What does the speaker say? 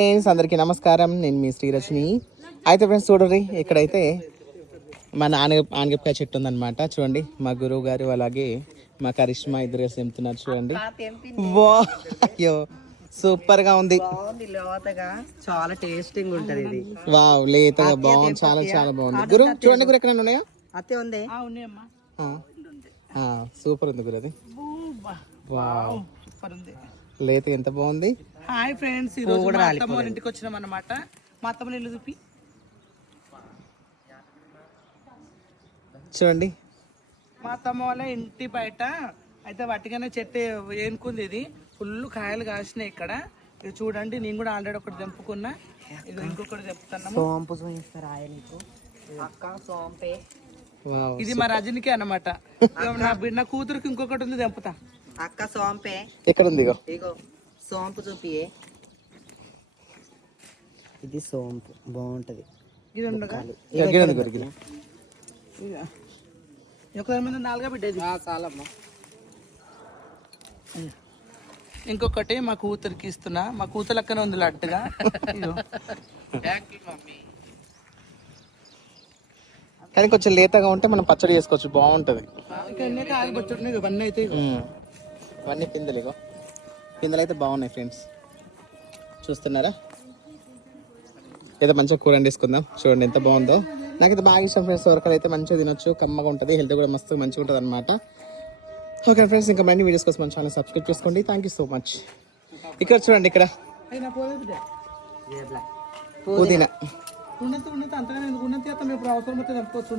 Friends అందరికీ నమస్కారం. నేను మీ శ్రీరజని. అయితే ఫ్రెండ్స్ చూడండి, ఇక్కడైతే మన ఆనగపకాయ చెట్టు ఉందన్నమాట. చూడండి, మా గురువు గారు అలాగే మా కరిష్మా ఇద్దరు తెంపుతున్నారు. చూడండి, అయ్యో సూపర్ గా ఉంది. చాలా టేస్టింగ్ ఉంటది ఇది. వావ్, లేతగా బాగుంది. చాలా చాలా బాగుంది. గురు చూడండి, గురు ఎక్కడ ఉన్నాయా? అత్తే ఉంది. సూపర్ ఉంది గురు. అది వావ్, సూపర్ ఉంది. లేత ఎంత బాగుంది. హాయ్ ఫ్రెండ్స్, ఈ రోజు మా అత్తమ్మ వాళ్ళ ఇంటికి వచ్చినాం అన్నమాట. మా అత్తమ్మ ఇల్లు చూపి చూడండి. మా అత్తమ్మ వాళ్ళ ఇంటి బయట అయితే వట్టిగానే చెట్టు ఏనుకుంది. ఇది ఫుల్ కాయలు కాసినాయి ఇక్కడ. ఇది చూడండి, నేను కూడా ఆల్రెడీ ఒకటి తెంపుకున్నా. ఇది ఇంకొకటి తెంపుతున్నాము. సోంపు చూపిస్తారా నీకు అక్క? సోంపే ఇది మా రజనికి అన్నమాట. నా కూతురికి ఇంకొకటి ఉంది, తెంపుతా. అక్క సోంపే ఎక్కడ ఉంది? ఇగో సోంపు చూపియే. ఇది సోంపు బాగుంటది. ఇది ఉండగా నాలుగా బిడ్డది చాలమ్మా. ఇంకొకటి మా కూతురికి ఇస్తున్నా. మా కూతురు లెక్కనే ఉంది లట్టుగా. కానీ కొంచెం లేతగా ఉంటే మనం పచ్చడి చేసుకోవచ్చు, బాగుంటది. ఇవన్నీ అయితే ఇవన్నీ పిందెలు. ఇగో పిందెలు అయితే బాగున్నాయి ఫ్రెండ్స్, చూస్తున్నారా? ఏదో మంచిగా కూర వండేసుకుందాం. చూడండి ఎంత బాగుందో. నాకైతే బాగా ఇష్టం ఫ్రెండ్స్. వరకలు అయితే మంచిగా తినొచ్చు, కమ్మగా ఉంటుంది, హెల్త్ కూడా మస్తు మంచిగా ఉంటుంది అనమాట. ఓకే ఫ్రెండ్స్, ఇంకా మరిన్ని వీడియోస్ కోసం మన ఛానల్ సబ్స్క్రైబ్ చేసుకోండి. Thank you so much. ఇక్కడ చూడండి, ఇక్కడ పుదీనా ఉన్నది అంతగానే ఉన్నది. ఇప్పుడు అవసరం అయితే తెంపుకోవచ్చు.